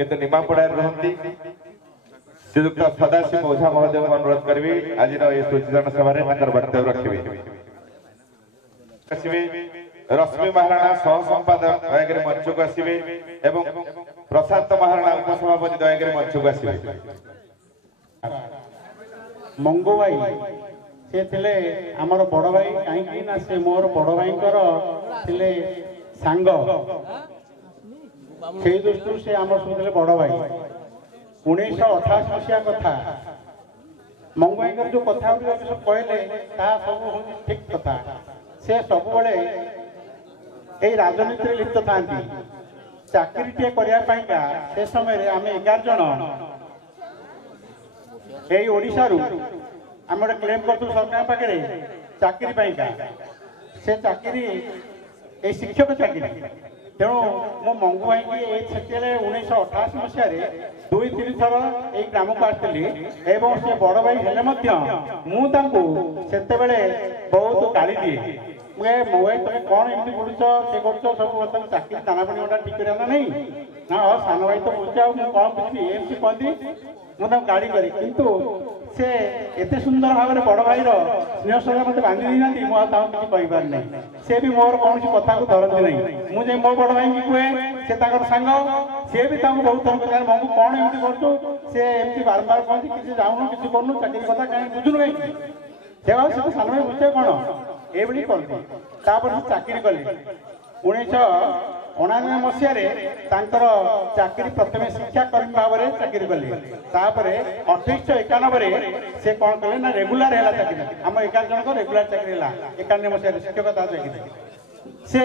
किंतु निमापड़ा रहती श्रीयुक्त सदाशिव ओझा महोदय को अनुरोध करी आज सूचीकरण सभा वक्तव्य रखिए। रश्मि महाराणा सह संपादक दयागिरी मंच को आसवे एवं प्रशांत महाराणा उपसभापति दयागिरी मंच को आसवे। मंगू भाई से थिले आमर बड़ भाई कहीं ना से मोर बड़ भाई थिले सांग से दृष्टि से आम सब बड़ भाई 1988 मसीहा कथा मंगू भाई जो कथा सब कहले सब ठीक कथा से सब बड़े यही राजनीति लिप्त था चाकरी टे करने से समय आम 11 जन यही ओडिशा रू आम गोटे क्लेम कर सरकार पाखे चाकरी से चाकरी ये शिक्षक चाकरी तेणु मो मंगू भाई की 1988 मसीह 2-3 थर ये ग्राम को आसती एवं से बड़ भाई हेले मुझे बहुत गाड़ी दिए मुझे तुम कौन एमती बुड़ुच से कर सब तुम चाकरी दाना पानी गोटा ठीक करना नहीं ना सान भाई तो बुझे कौन बुझी एमती कहती मुझे गाड़ी करी किंतु से एत सुंदर भाव में बड़ भाई स्नेह श्रद्धा मत बांधी देना मुझे कहींपार नहीं से भी मोर कौन कथा को धरती नहीं मुझे मो बड़ भाई की कहे से सांग सी भी बहुत थर कह मो कौन एमती करमती बारंबार कहती किसी जाऊनु किसी करनु चाकरी कथा कहीं बुझुनु कहीं से सान भाई बुझे कौन ये कहती चाकरी कले 1999 मसीह चाकरी प्रथम शिक्षाकर्मी भाव में चाकरी कले 1891 से कौन कले ना रेगुलर है चाकरी आम 11 जन को रेगुलर चाकरी है 91 मसीह शिक्षकता चाकरी से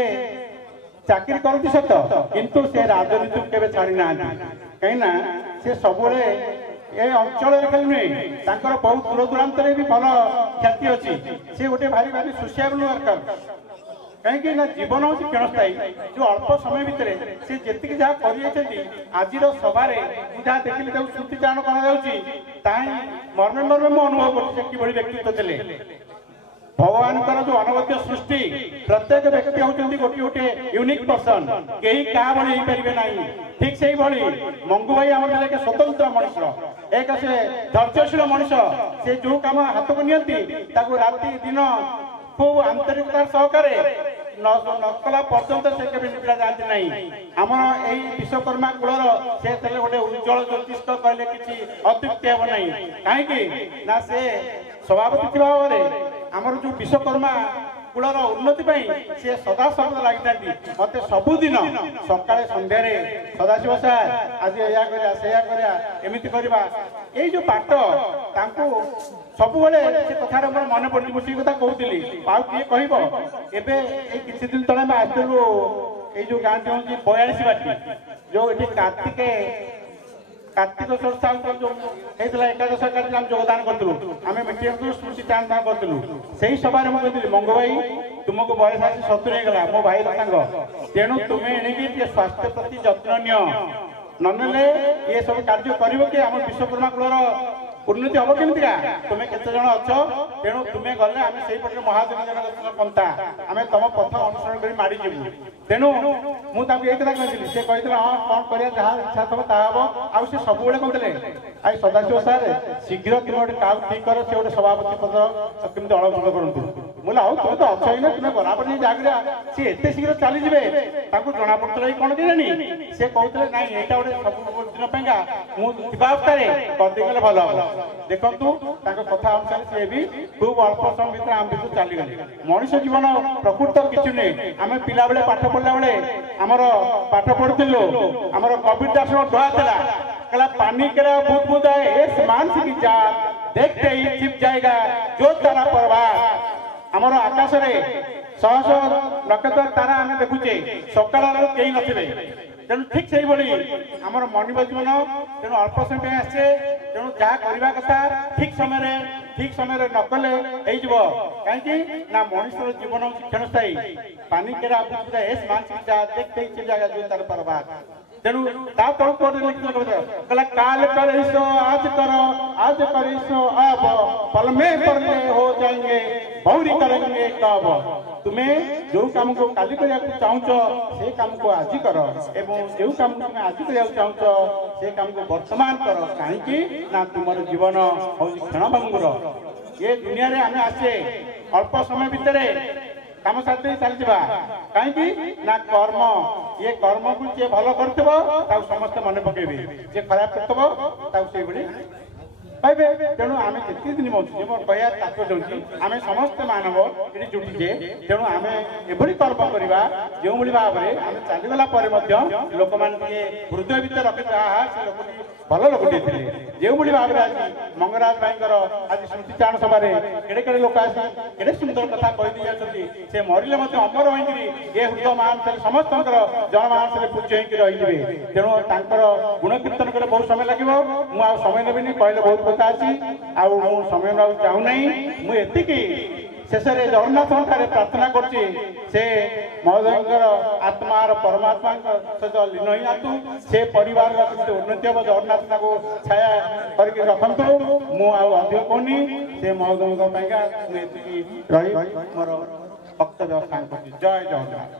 चाकरी करती सत किंतु से राजनीति केवे छाड़ी ना कहीं से सब ये अंचल खाली नुहे बहुत दूर दूरांत भी भल ख्याति अच्छी सी गोटे भारी भारी सुशियाबल वर्कर कहीं जीवन हूँ क्षणस्थायी जो अल्प समय भितर से जी जहाँ कर आज सभार जहाँ देखिए स्मृतिचारण कर मर्मे मर्मे मु अनुभव कर व्यक्तित्व थे भगवान जो अनवद्य सृष्टि प्रत्येक व्यक्ति होती गोटे गोटे यूनिक पर्सन कहीं क्या भाई पारे ना ठीक से भाई मंगू भाई आम एक स्वतंत्र मनुष्य एक से धैर्यशील मनुष्य से जो कम हाथ को नियंती राति दिन खूब आंतरिकता सहकारे नकला पर्यंत से केवल निपड़ा जाती नहीं आम यही विश्वकर्मा कूलर से गोटे उज्जवल ज्योतिष कहले किसी अत्युक्ति हे ना कहीं ना से सभापति थी भाव में आमर जो विश्वकर्मा कूलर उन्नति सी सदा सर्वदा लगी था मत सबुदिन सका सन्धार सदाशिव सार आज या एमती करवा ये जो बाट सब कथा मन पड़ी मुझे कथा कहती किए कह किसी दिन तले आसलु ये जो गाँव हूँ 42 बाटी जो ये कार्तिक साहू जो होता एकादश कार्य योगदान करूँ आम मीटिंग स्मृति चाण करूँ से ही सभा मुझे कहती मंगू भाई तुमको बयस आसी 70 होगा मो भाई सांग तेणु तुम्हें एणिकी स्वास्थ्य प्रति जत्न ने ये सब कार्य कर विश्वकर्मा कूलर उन्नति हम केमिका तुम्हें केते जन अच्छ तेणु तुम्हें गले आम से महादेव जन पंथा आम तुम पथ अनुसरण कर माड़ी जीवु तेणु मुझे ये कथा कही से कही हाँ कौन कर जहाँ इच्छा थो ताब आउ से सब कहते आई सदाशिव सार शीघ्र तुम गोटे क्या ठीक कर से गोटे सभापति पद कमी अलग करूँ बोले हाँ तुम तो अच्छ ही तुम्हें बराबर नहीं जागरा सी एत शीघ्र चलीजे जना पड़ता कौन केजानी से कहते ना यहाँ गोटे सब दिन मुझे करदेगले भल हम देखु कथा अनुसार सी भी खूब अल्प समय भर आम भर चलीगले मनीष जीवन प्रकृत किसी नुहे आम पिला बेले पाठ पढ़ला बेले आमर पाठ पढ़ुलु आमर कबीर दास डुआ था कहला पानी केरा बुद बुद है मान की जा देखते ही छिप जाएगा जो तारा प्रभात आमर आकाश रे शह शह नक्षत्र तारा आम देखुचे सकाल कहीं नथिबे तेणु ठीक से आमर मनिब जीवन तेणु अल्प समय आसे तेणु जहाँ करवा कथा ठीक समय न कले कहीं ना मनुष्य जीवन हूँ क्षणस्थायी पानी केरा मानसिक देखते ही जगह जो तार प्रभात तेणु कहला काल करिसो आज करिसो अब पल में पल में हो जाएंगे भौरी करेंगे कब ତୁମେ ଯେଉଁ କାମକୁ କାଲି କରିବାକୁ ଚାହୁଁଛ ସେ କାମକୁ ଆଜି କର ଏବଂ ଯେଉଁ କାମକୁ ତୁମେ ଆଜି କରିବାକୁ ଚାହୁଁଛ ସେ କାମକୁ ବର୍ତ୍ତମାନ କର। କାହିଁକି ନା ତୁମର ଜୀବନ ହେଉଛି କ୍ଷଣଭଙ୍ଗୁର। ଏ ଦୁନିଆରେ ଆମେ ଆସେ ଅଳ୍ପ ସମୟ ଭିତରେ କାମ ସାଥି ଚାଲିଯିବା। କାହିଁକି ନା କର୍ମ, ଏ କର୍ମକୁ ଯିଏ ଭଲ କରୁଥିବ ତାକୁ ସମସ୍ତେ ମନେ ପକେଇବେ, ଯିଏ ଖରାପ କରୁଥିବ ତାକୁ ସେଇଭଳି ପାଇବେ। ତେଣୁ ଆମେ ଯେତିକି ଦିନ ବଞ୍ଚୁଛେ, ମୋର କହିବାର ତାତ୍ପର୍ଯ୍ୟ ହେଉଛି ଆମେ ସମସ୍ତେ ମାନବ ଏଠି ଜୁଟିଛେ। ତେଣୁ ଆମେ ଏଭଳି କର୍ମ କରିବା ଯେଉଁଭଳି ଭାବରେ ଆମେ ଚାଲିଗଲା ପରେ ମଧ୍ୟ ଲୋକମାନେ ଟିକେ ହୃଦୟ ଭିତରେ ରଖିଥିବା ସେ ଲୋକଟି ଭଲ ଲୋକଟିଏ ଥିଲେ। ଯେଉଁଭଳି ଭାବରେ ଆଜି ମଙ୍ଗରାଜ ଭାଇଙ୍କର ଆଜି ସ୍ମୃତିଚାରଣ ସଭାରେ କେଡ଼େ କେଡ଼େ ଲୋକ ଆସି କେଡ଼େ ସୁନ୍ଦର କଥା କହିଦେଇ ଯାଉଛନ୍ତି। ସେ ମରିଲେ ମଧ୍ୟ ଅମର ହୋଇକିରି ଏ ହୃଦୟ ମହାଂସରେ ସମସ୍ତଙ୍କର ଜନମାନସରେ ପୂଜ୍ୟ ହେଇକି ରହିଯିବେ। ତେଣୁ ତାଙ୍କର ଗୁଣ କୀର୍ତ୍ତନ କଲେ ବହୁତ ସମୟ ଲାଗିବ। ମୁଁ ଆଉ ସମୟ ନେବିନି, କହିଲେ ବହୁତ କଥା ଅଛି, ଆଉ ମୁଁ ସମୟ ନେବାକୁ ଚାହୁଁନାହିଁ। ମୁଁ ଏତିକି ଶେଷରେ ଜଗନ୍ନାଥଙ୍କ ଠାରେ ପ୍ରାର୍ଥନା କରୁଛି ସେ ମହୋଦୟଙ୍କର ଆତ୍ମାର ପରମାତ୍ମାଙ୍କ ସହିତ ଲୀନ ହେଇଯାଆନ୍ତୁ। ସେ ପରିବାରର କେମିତି ଉନ୍ନତି ହେବ ଜଗନ୍ନାଥ ତାକୁ ଛାୟା କରିକି ରଖନ୍ତୁ। ମୁଁ ଆଉ ଅଧିକ କହୁନି, ସେ ମହୋଦୟଙ୍କ ପାଇଁକା ମୁଁ ଏତିକି ରହି ମୋର ବକ୍ତବ୍ୟ ସ୍ଥାନ କରୁଛି। ଜୟ ଜଗନ୍ନାଥ।